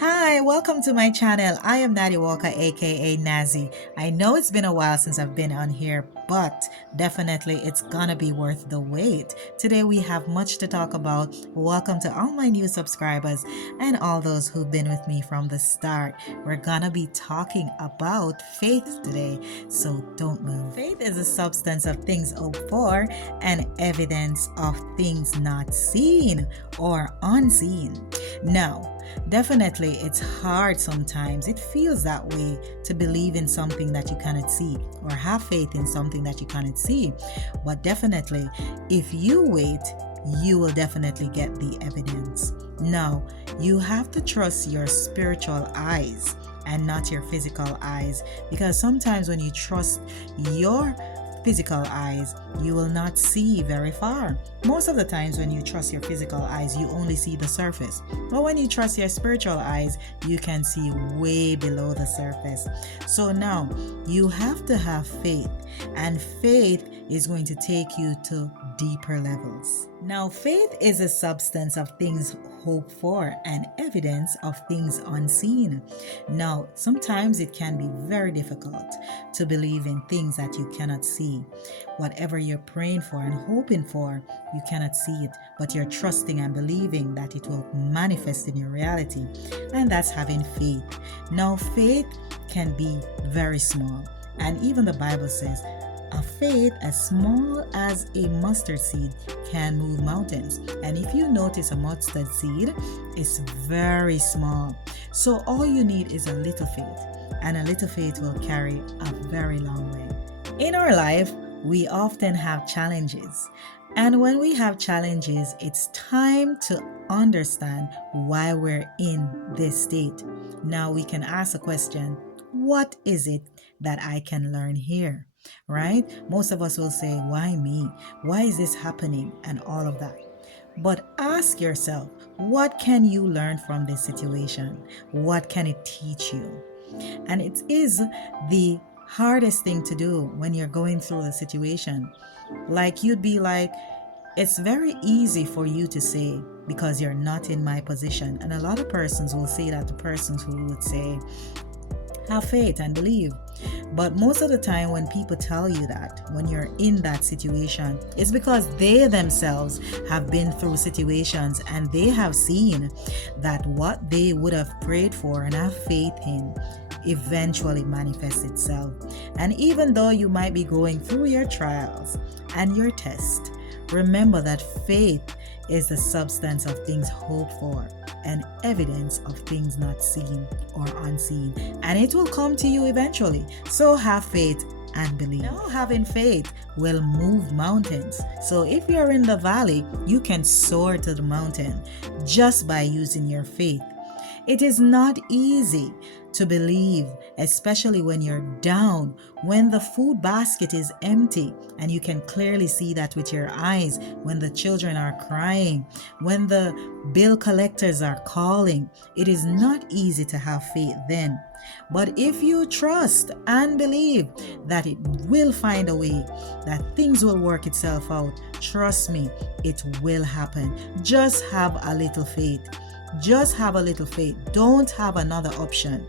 Hi, welcome to my channel. I am Nadia Walker, aka Nazi. I know it's been a while since I've been on here, but definitely it's gonna be worth the wait. Today we have much to talk about. Welcome to all my new subscribers and all those who've been with me from the start. We're gonna be talking about faith today, so don't move. Faith is a substance of things hoped for and evidence of things not seen or unseen. Now, definitely, it's hard sometimes. It feels that way to believe in something that you cannot see or have faith in something that you cannot see. But definitely, if you wait, you will definitely get the evidence. Now, you have to trust your spiritual eyes and not your physical eyes, because sometimes when you trust your physical eyes, you will not see very far. Most of the times when you trust your physical eyes, you only see the surface. But when you trust your spiritual eyes, you can see way below the surface. So now you have to have faith, and faith is going to take you to deeper levels. Now, faith is a substance of things hoped for and evidence of things unseen. Now, sometimes it can be very difficult to believe in things that you cannot see. Whatever you're praying for and hoping for, you cannot see it, but you're trusting and believing that it will manifest in your reality, and that's having faith. Now, faith can be very small, and even the Bible says a faith as small as a mustard seed can move mountains. And if you notice, a mustard seed is very small. So all you need is a little faith, and a little faith will carry a very long way. In our life, we often have challenges. And when we have challenges, it's time to understand why we're in this state. Now we can ask a question: what is it that I can learn here? Right? Most of us will say, why me? Why is this happening? And all of that. But ask yourself, what can you learn from this situation? What can it teach you? And it is the hardest thing to do when you're going through a situation. Like, you'd be like, it's very easy for you to say, because you're not in my position. And a lot of persons will say that to persons who would say, have faith and believe. But most of the time, when people tell you that, when you're in that situation, it's because they themselves have been through situations and they have seen that what they would have prayed for and have faith in eventually manifests itself. And even though you might be going through your trials and your test, remember that faith is the substance of things hoped for and evidence of things not seen or unseen, and it will come to you eventually. So have faith and believe. Now, having faith will move mountains. So if you're in the valley, you can soar to the mountain just by using your faith. It is not easy to believe, especially when you're down, when the food basket is empty, and you can clearly see that with your eyes, when the children are crying, when the bill collectors are calling. It is not easy to have faith then. But if you trust and believe that it will find a way, that things will work itself out, trust me, it will happen. Just have a little faith. Just have a little faith. Don't have another option.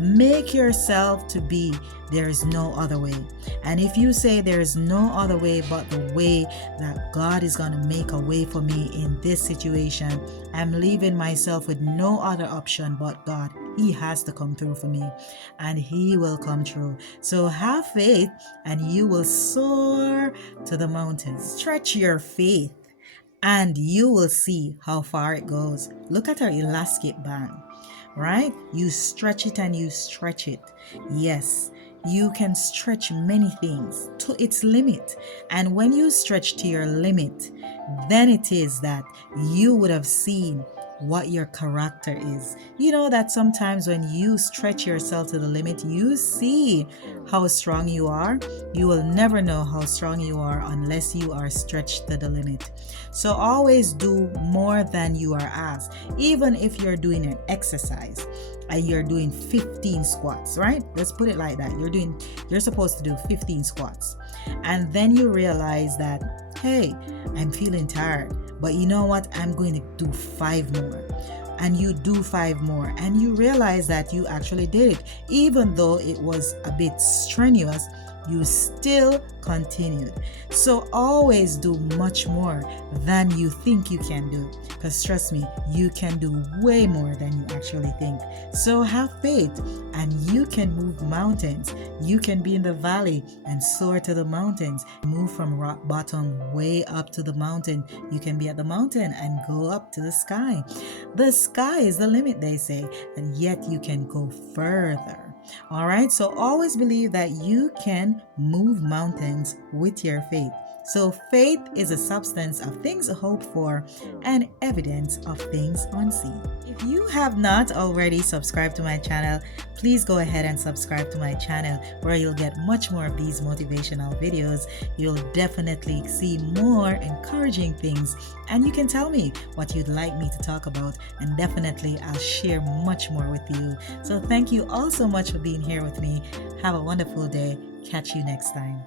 Make yourself to be there is no other way. And if you say there is no other way but the way that God is going to make a way for me in this situation, I'm leaving myself with no other option but God. He has to come through for me, and He will come through. So have faith and you will soar to the mountains. Stretch your faith and you will see how far it goes. Look at our elastic band, right? You stretch it and you stretch it. Yes, you can stretch many things to its limit. And when you stretch to your limit, then it is that you would have seen what your character is. You know that sometimes when you stretch yourself to the limit, you see how strong you are. You will never know how strong you are unless you are stretched to the limit. So always do more than you are asked. Even if you're doing an exercise and you're doing 15 squats, right? Let's put it like that. You're supposed to do 15 squats. And then you realize that, hey, I'm feeling tired. But you know what? I'm going to do 5 more. and you do 5 more and you realize that you actually did it, even though it was a bit strenuous, you still continued. So always do much more than you think you can do, because trust me, you can do way more than you actually think. So have faith and you can move mountains. You can be in the valley and soar to the mountains. Move from rock bottom way up to the mountain. You can be at the mountain and go up to the sky. The sky is the limit, they say, and yet you can go further. All right, so always believe that you can move mountains with your faith. So faith is a substance of things hoped for and evidence of things unseen. If you have not already subscribed to my channel, please go ahead and subscribe to my channel, where you'll get much more of these motivational videos. You'll definitely see more encouraging things, and you can tell me what you'd like me to talk about, and definitely I'll share much more with you. So thank you all so much for being here with me. Have a wonderful day. Catch you next time.